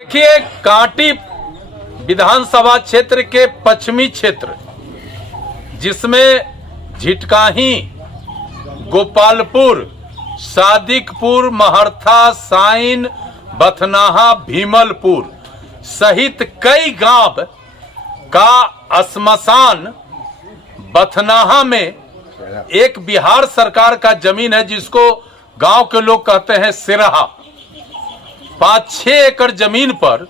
देखिए, कांटी विधानसभा क्षेत्र के पश्चिमी क्षेत्र जिसमें झिटकाही, गोपालपुर, सादिकपुर, महर्था, साइन, बथनाहा, भीमलपुर सहित कई गांव का श्मशान बथनाहा में एक बिहार सरकार का जमीन है जिसको गांव के लोग कहते हैं सिरहा। 5-6 एकड़ जमीन पर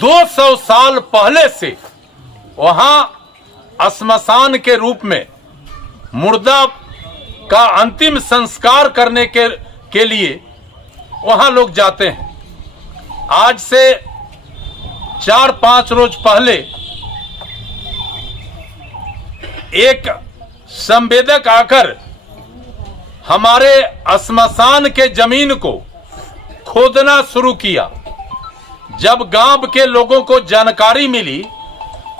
200 साल पहले से वहां श्मशान के रूप में मुर्दा का अंतिम संस्कार करने के लिए वहां लोग जाते हैं। आज से 4-5 रोज पहले एक संवेदक आकर हमारे श्मशान के जमीन को खोदना शुरू किया। जब गांव के लोगों को जानकारी मिली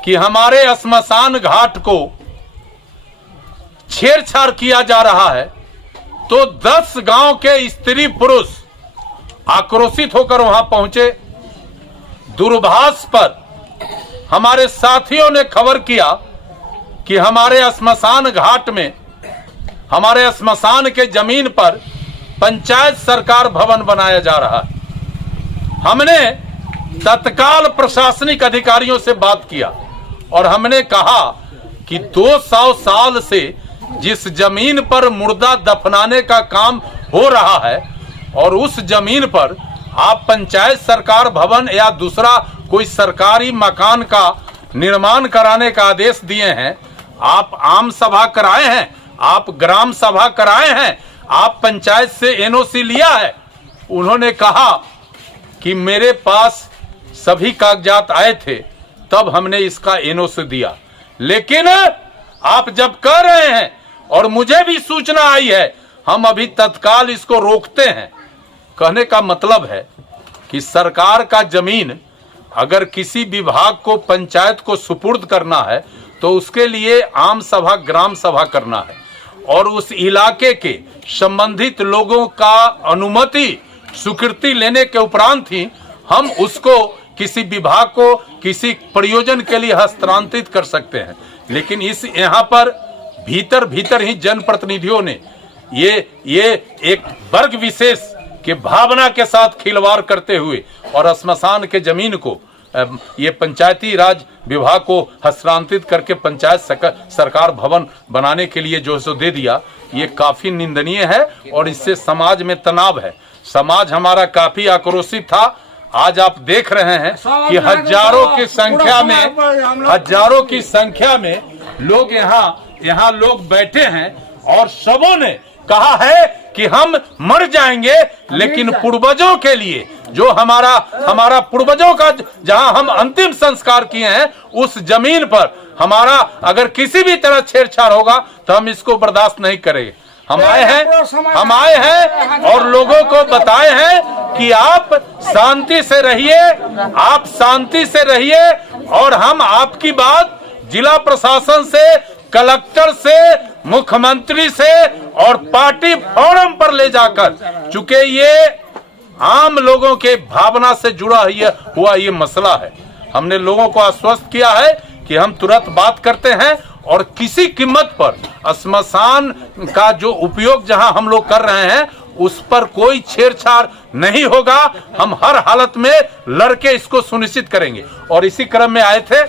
कि हमारे श्मशान घाट को छेड़छाड़ किया जा रहा है तो 10 गांव के स्त्री पुरुष आक्रोशित होकर वहां पहुंचे। दूरभाष पर हमारे साथियों ने खबर किया कि हमारे श्मशान घाट में, हमारे श्मशान के जमीन पर पंचायत सरकार भवन बनाया जा रहा है। हमने तत्काल प्रशासनिक अधिकारियों से बात किया और हमने कहा कि 200 साल से जिस जमीन पर मुर्दा दफनाने का काम हो रहा है और उस जमीन पर आप पंचायत सरकार भवन या दूसरा कोई सरकारी मकान का निर्माण कराने का आदेश दिए हैं। आप आम सभा कराए हैं, आप ग्राम सभा कराए हैं, आप पंचायत से एनओसी लिया है। उन्होंने कहा कि मेरे पास सभी कागजात आए थे तब हमने इसका एनओसी दिया, लेकिन आप जब कह रहे हैं और मुझे भी सूचना आई है, हम अभी तत्काल इसको रोकते हैं। कहने का मतलब है कि सरकार का जमीन अगर किसी विभाग को, पंचायत को सुपुर्द करना है तो उसके लिए आम सभा, ग्राम सभा करना है और उस इलाके के संबंधित लोगों का अनुमति, स्वीकृति लेने के उपरांत ही हम उसको किसी विभाग को किसी प्रयोजन के लिए हस्तांतरित कर सकते हैं। लेकिन इस यहाँ पर भीतर ही जनप्रतिनिधियों ने ये एक वर्ग विशेष के भावना के साथ खिलवाड़ करते हुए और श्मशान के जमीन को ये पंचायती राज विभाग को हस्तांतरित करके पंचायत सरकार भवन बनाने के लिए जो सो दे दिया, ये काफी निंदनीय है और इससे समाज में तनाव है। समाज हमारा काफी आक्रोशित था। आज आप देख रहे हैं कि हजारों की संख्या में लोग यहाँ लोग बैठे हैं और सबों ने कहा है कि हम मर जाएंगे लेकिन पूर्वजों के लिए, जो हमारा पूर्वजों का जहां हम अंतिम संस्कार किए हैं उस जमीन पर हमारा अगर किसी भी तरह छेड़छाड़ होगा तो हम इसको बर्दाश्त नहीं करेंगे। हम आए हैं और लोगों को बताए हैं कि आप शांति से रहिए, आप शांति से रहिए और हम आपकी बात जिला प्रशासन से, कलेक्टर से, मुख्यमंत्री से और पार्टी फोरम पर ले जाकर, चूंकि ये आम लोगों के भावना से जुड़ा हुआ ये मसला है, हमने लोगों को आश्वस्त किया है कि हम तुरंत बात करते हैं और किसी कीमत पर श्मशान का जो उपयोग जहां हम लोग कर रहे हैं उस पर कोई छेड़छाड़ नहीं होगा। हम हर हालत में लड़के इसको सुनिश्चित करेंगे और इसी क्रम में आए थे।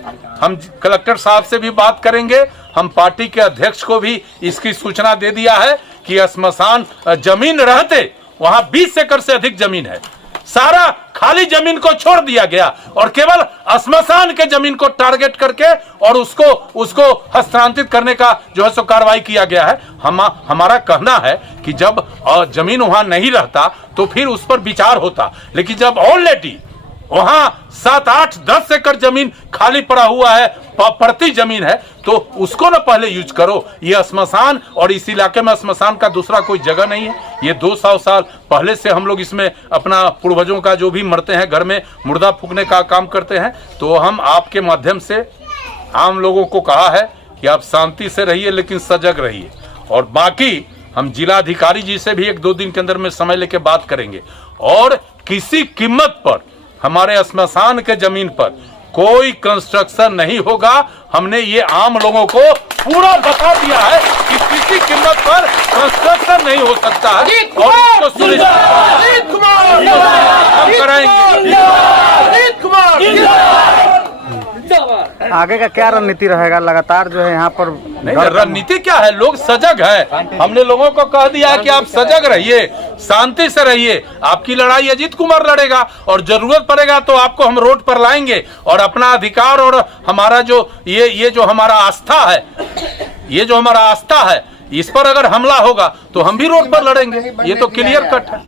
हम कलेक्टर साहब से भी बात करेंगे, हम पार्टी के अध्यक्ष को भी इसकी सूचना दे दिया है कि श्मशान जमीन रहते वहां 20 एकड़ से अधिक जमीन है, सारा खाली जमीन को छोड़ दिया गया और केवल श्मशान के जमीन को टारगेट करके और उसको हस्तांतरित करने का जो है सो कार्रवाई किया गया है। हमारा कहना है कि जब जमीन वहां नहीं रहता तो फिर उस पर विचार होता, लेकिन जब ऑलरेडी वहां 7-8-10 एकड़ जमीन खाली पड़ा हुआ है, पड़ती जमीन है, तो उसको ना पहले यूज करो। ये श्मशान और इस इलाके में श्मशान का दूसरा कोई जगह नहीं है। ये 200 साल पहले से हम लोग इसमें अपना पूर्वजों का जो भी मरते हैं घर में मुर्दा फूकने का काम करते हैं। तो हम आपके माध्यम से आम लोगों को कहा है कि आप शांति से रहिए लेकिन सजग रहिए और बाकी हम जिलाधिकारी जी से भी 1-2 दिन के अंदर में समय लेके बात करेंगे और किसी कीमत पर हमारे स्मशान के जमीन पर कोई कंस्ट्रक्शन नहीं होगा। हमने ये आम लोगों को पूरा बता दिया है कि किसी कीमत पर कंस्ट्रक्शन नहीं हो सकता है और इसको सुनिश्चित हम कराएंगे। आगे का क्या रणनीति रहेगा? लगातार जो है यहाँ पर नहीं, रणनीति क्या है, लोग सजग है। हमने लोगों को कह दिया है कि आप सजग रहिए, शांति से रहिए। आपकी लड़ाई अजीत कुमार लड़ेगा और जरूरत पड़ेगा तो आपको हम रोड पर लाएंगे और अपना अधिकार और हमारा जो ये जो हमारा आस्था है, ये जो हमारा आस्था है, इस पर अगर हमला होगा तो हम भी रोड पर लड़ेंगे। ये तो क्लियर कट है।